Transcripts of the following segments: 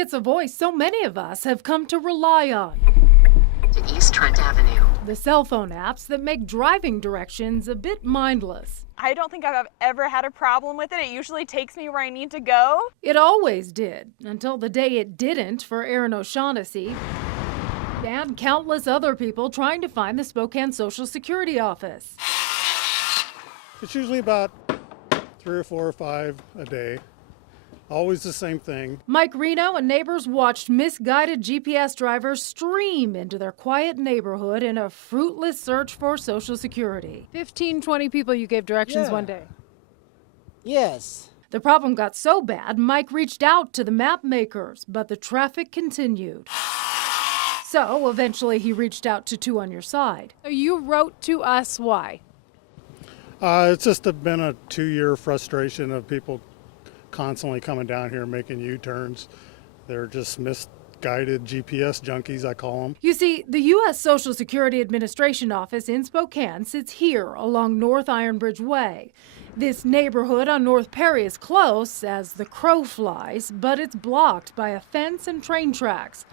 It's a voice so many of us have come to rely on. To East Trent Avenue. The cell phone apps that make driving directions a bit mindless. I don't think I've ever had a problem with it. It usually takes me where I need to go. It always did, until the day it didn't for Aaron O'Shaughnessy and countless other people trying to find the Spokane Social Security office. It's usually about 3 or 4 or 5 a day. Always the same thing. Mike Reno and neighbors watched misguided GPS drivers stream into their quiet neighborhood in a fruitless search for Social Security. 20 people you gave directions one day. Yes. The problem got so bad, Mike reached out to the map makers, but the traffic continued. So eventually he reached out to Two on Your Side. You wrote to us why? It's just been a 2-year frustration of people constantly coming down here making U-turns. They're just misguided GPS junkies, I call them. You see, the U.S. Social Security Administration office in Spokane sits here along North Iron Bridge Way. This neighborhood on North Perry is close as the crow flies, but it's blocked by a fence and train tracks.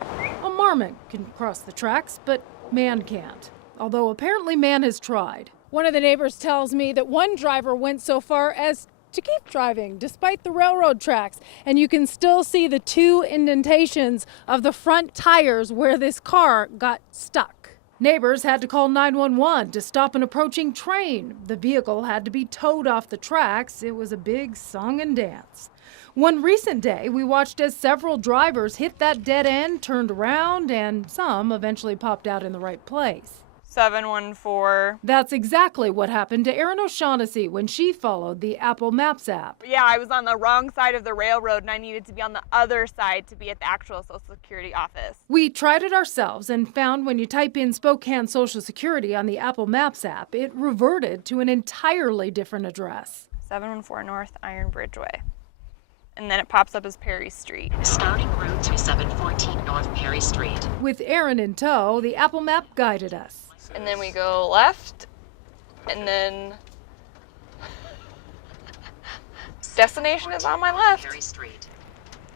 A marmot can cross the tracks, but man can't. Although apparently man has tried. One of the neighbors tells me that one driver went so far as to keep driving despite the railroad tracks, and you can still see the 2 indentations of the front tires where this car got stuck. Neighbors had to call 911 to stop an approaching train. The vehicle had to be towed off the tracks. It was a big song and dance. One recent day, we watched as several drivers hit that dead end, turned around, and some eventually popped out in the right place. 714. That's exactly what happened to Erin O'Shaughnessy when she followed the Apple Maps app. Yeah, I was on the wrong side of the railroad and I needed to be on the other side to be at the actual Social Security office. We tried it ourselves and found when you type in Spokane Social Security on the Apple Maps app, it reverted to an entirely different address. 714 North Iron Bridge Way. And then it pops up as Perry Street. Starting route to 714 North Perry Street. With Erin in tow, the Apple Map guided us. And then we go left, and then destination is on my left. Perry Street.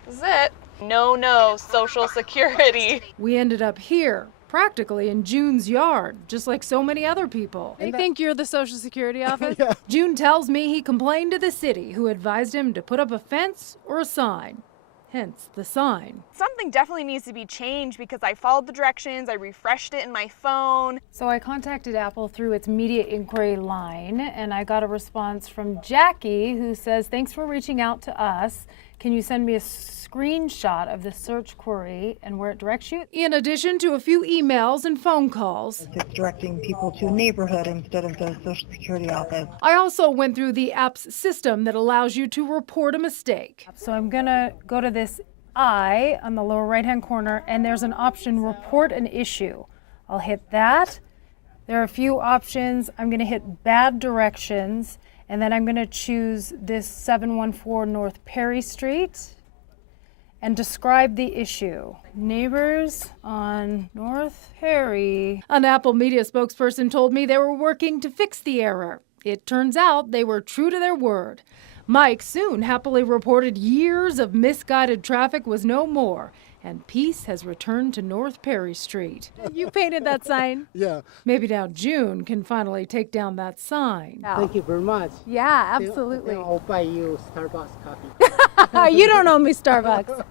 This is it. No, Social Security. We ended up here, practically in June's yard, just like so many other people. They think you're the Social Security office? Yeah. June tells me he complained to the city, who advised him to put up a fence or a sign. Hence the sign. Something definitely needs to be changed because I followed the directions, I refreshed it in my phone. So I contacted Apple through its media inquiry line, and I got a response from Jackie, who says, thanks for reaching out to us. Can you send me a screenshot of the search query and where it directs you? In addition to a few emails and phone calls. It's directing people to a neighborhood instead of the Social Security office. I also went through the app's system that allows you to report a mistake. So I'm gonna go to this I on the lower right-hand corner, and there's an option, report an issue. I'll hit that. There are a few options. I'm gonna hit bad directions, and then I'm gonna choose this 714 North Perry Street and describe the issue. Neighbors on North Perry. An Apple media spokesperson told me they were working to fix the error. It turns out they were true to their word. Mike soon happily reported years of misguided traffic was no more, and peace has returned to North Perry Street. You painted that sign? Yeah. Maybe now June can finally take down that sign. Thank you very much. Yeah, absolutely. I'll buy you Starbucks coffee. You don't owe me Starbucks.